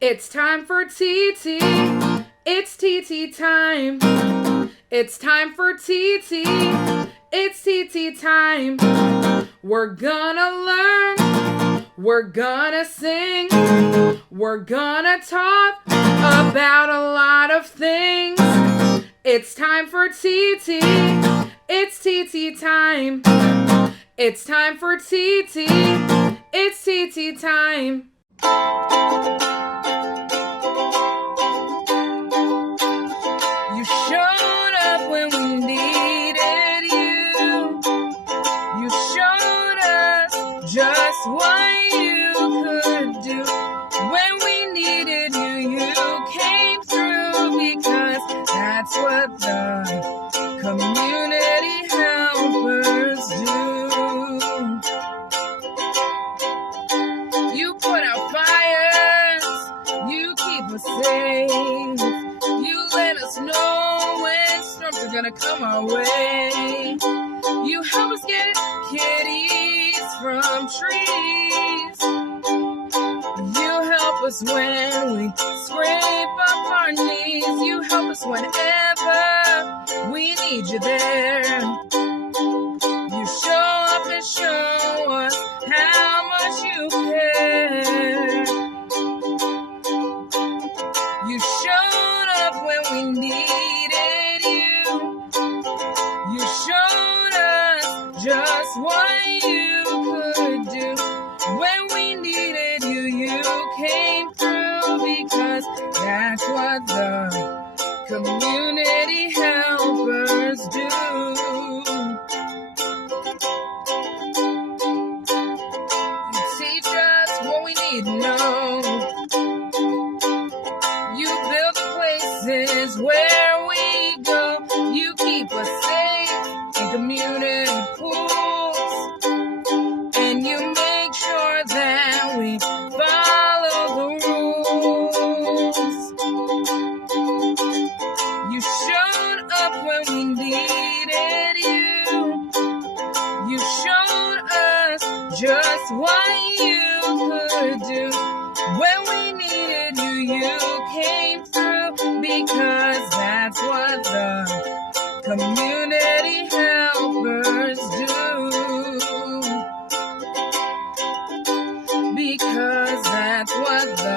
It's time for Titi. It's Titi time. It's time for Titi. It's Titi time. We're gonna learn. We're gonna sing. We're gonna talk about a lot of things. It's time for Titi. It's Titi time. It's time for Titi. It's Titi time. You showed up when we needed you. You showed us just what you could do. When we needed you, you came through, because that's what the community helpers do. You put out fires, you keep us safe. You let us know when storms are gonna come our way. You help us get kitties from trees. You help us when we scrape up our knees. You help us whenever we need you there. You show up and show us how much you care. You showed up when we needed you. You showed us just what you could do. When we needed you, you came through, because that's what the community helpers do. You teach us what we need to know. You build the places where we go. You keep us safe in community pools. And you make sure that we follow the rules. You showed up when we needed you. You showed us just what you could do. When we needed you, you came through, because that's what the community helpers do. Because that's what the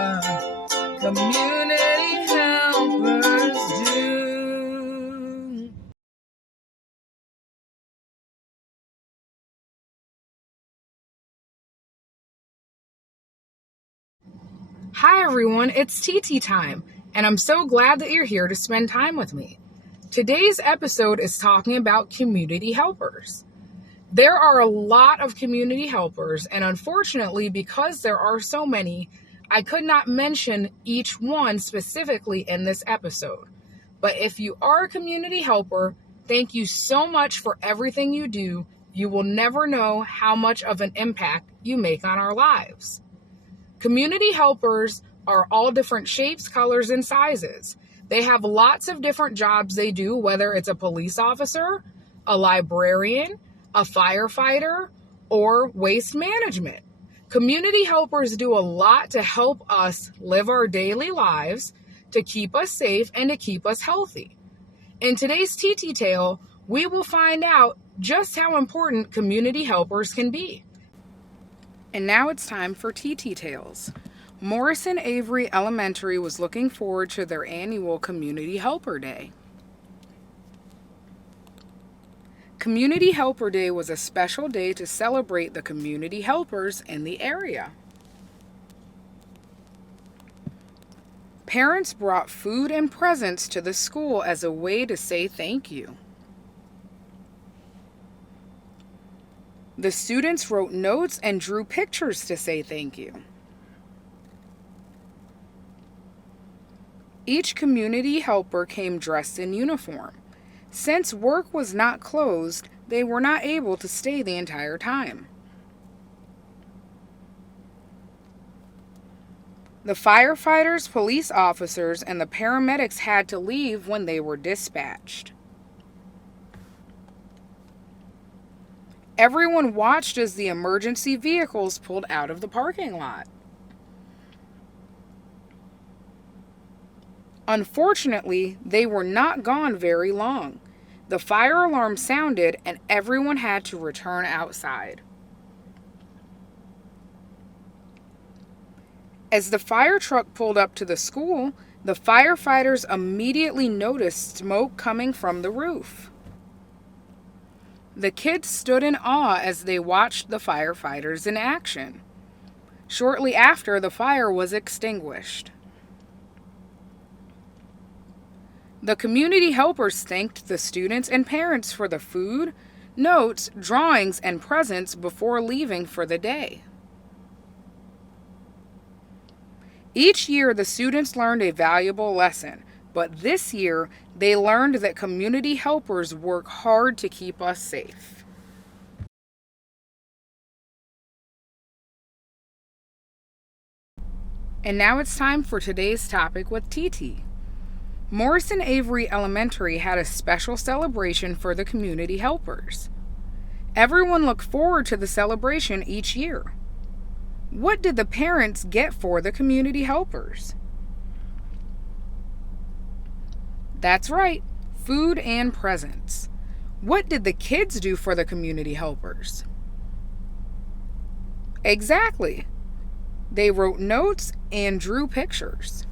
community helpers do. Hi everyone, it's Titi time, and I'm so glad that you're here to spend time with me. Today's episode is talking about community helpers. There are a lot of community helpers, and unfortunately, because there are so many, I could not mention each one specifically in this episode. But if you are a community helper, thank you so much for everything you do. You will never know how much of an impact you make on our lives. Community helpers are all different shapes, colors, and sizes. They have lots of different jobs they do, whether it's a police officer, a librarian, a firefighter, or waste management. Community helpers do a lot to help us live our daily lives, to keep us safe, and to keep us healthy. In today's Titi Tale, we will find out just how important community helpers can be. And now it's time for Titi Tales. Morrison Avery Elementary was looking forward to their annual Community Helper Day. Community Helper Day was a special day to celebrate the community helpers in the area. Parents brought food and presents to the school as a way to say thank you. The students wrote notes and drew pictures to say thank you. Each community helper came dressed in uniform. Since work was not closed, they were not able to stay the entire time. The firefighters, police officers, and the paramedics had to leave when they were dispatched. Everyone watched as the emergency vehicles pulled out of the parking lot. Unfortunately, they were not gone very long. The fire alarm sounded and everyone had to return outside. As the fire truck pulled up to the school, the firefighters immediately noticed smoke coming from the roof. The kids stood in awe as they watched the firefighters in action. Shortly after, the fire was extinguished. The community helpers thanked the students and parents for the food, notes, drawings, and presents before leaving for the day. Each year, the students learned a valuable lesson, but this year, they learned that community helpers work hard to keep us safe. And now it's time for today's topic with Titi. Morrison Avery Elementary had a special celebration for the community helpers. Everyone looked forward to the celebration each year. What did the parents get for the community helpers? That's right, food and presents. What did the kids do for the community helpers? Exactly. They wrote notes and drew pictures.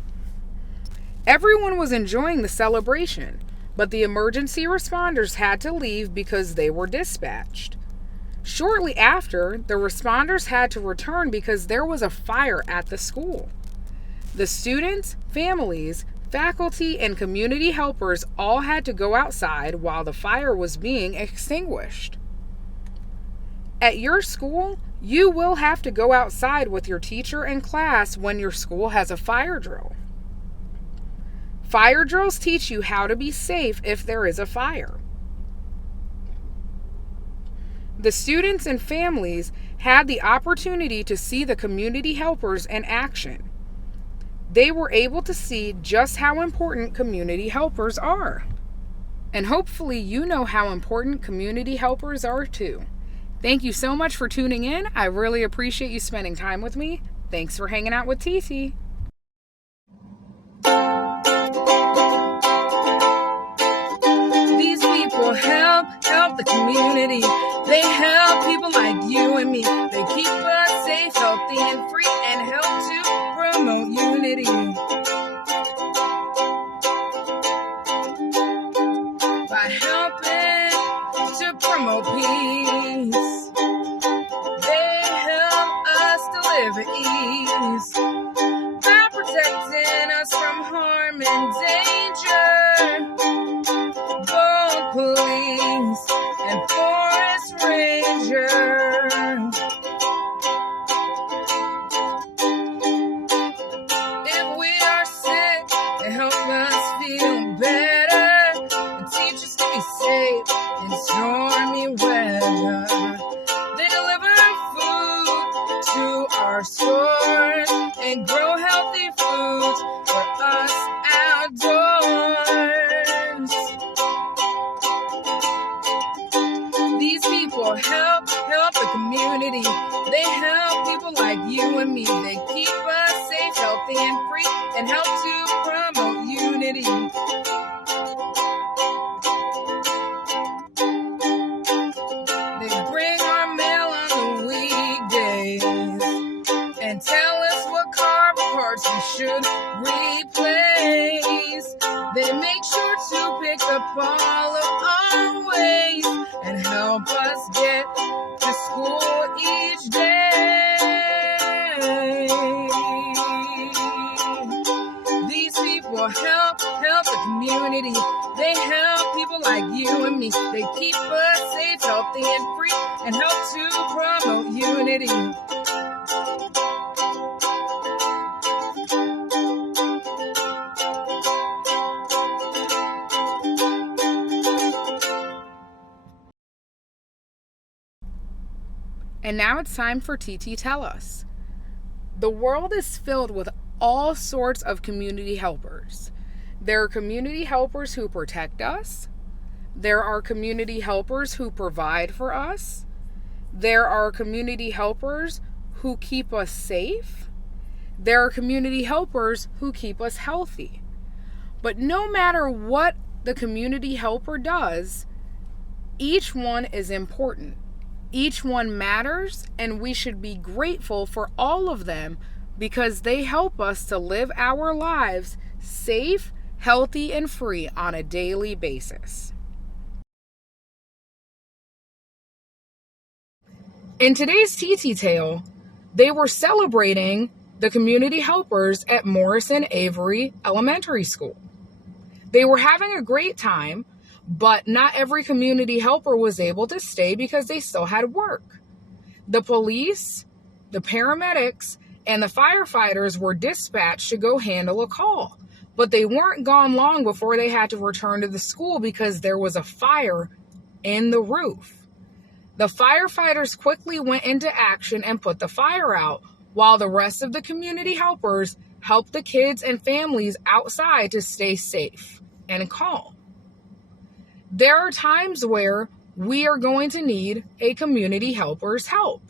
Everyone was enjoying the celebration, but the emergency responders had to leave because they were dispatched. Shortly after, the responders had to return because there was a fire at the school. The students, families, faculty, and community helpers all had to go outside while the fire was being extinguished. At your school, you will have to go outside with your teacher and class when your school has a fire drill. Fire drills teach you how to be safe if there is a fire. The students and families had the opportunity to see the community helpers in action. They were able to see just how important community helpers are. And hopefully you know how important community helpers are too. Thank you so much for tuning in. I really appreciate you spending time with me. Thanks for hanging out with Titi. These people help the community. They help people like you and me. They keep us safe, healthy, and free, and help to promote unity. By helping to promote peace, they help us to live at ease. By protecting us from harm and danger, both police and forest ranger. If we are sick, they help us feel better and teach us to be safe in stormy weather. They deliver food to our stores and grow healthy foods for us outdoors. These people help the community. They help people like you and me. They keep us safe, healthy, and free, and help to promote unity. They bring our mail on the weekdays and tell us what car parts we should replace. They make sure to pick up all of our waste and help us get to school each day. These people help the community. They help people like you and me. They keep us safe, healthy, and free, and help to promote unity. And now it's time for Titi Tell Us. The world is filled with all sorts of community helpers. There are community helpers who protect us. There are community helpers who provide for us. There are community helpers who keep us safe. There are community helpers who keep us healthy. But no matter what the community helper does, each one is important. Each one matters, and we should be grateful for all of them because they help us to live our lives safe, healthy, and free on a daily basis. In today's Titi Tale, they were celebrating the community helpers at Morrison Avery Elementary School. They were having a great time, but not every community helper was able to stay because they still had work. The police, the paramedics, and the firefighters were dispatched to go handle a call, but they weren't gone long before they had to return to the school because there was a fire in the roof. The firefighters quickly went into action and put the fire out, while the rest of the community helpers helped the kids and families outside to stay safe and calm. There are times where we are going to need a community helper's help.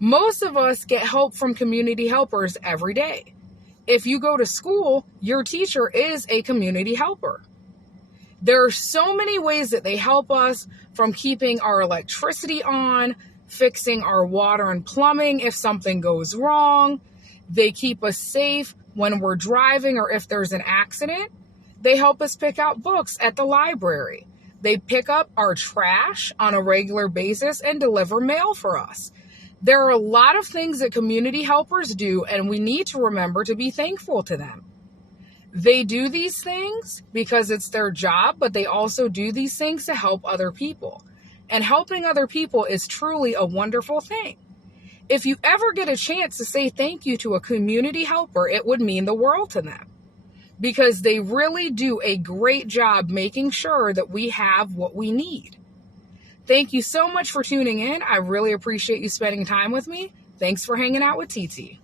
Most of us get help from community helpers every day. If you go to school, your teacher is a community helper. There are so many ways that they help us, from keeping our electricity on, fixing our water and plumbing if something goes wrong. They keep us safe when we're driving or if there's an accident. They help us pick out books at the library. They pick up our trash on a regular basis and deliver mail for us. There are a lot of things that community helpers do, and we need to remember to be thankful to them. They do these things because it's their job, but they also do these things to help other people. And helping other people is truly a wonderful thing. If you ever get a chance to say thank you to a community helper, it would mean the world to them, because they really do a great job making sure that we have what we need. Thank you so much for tuning in. I really appreciate you spending time with me. Thanks for hanging out with Titi.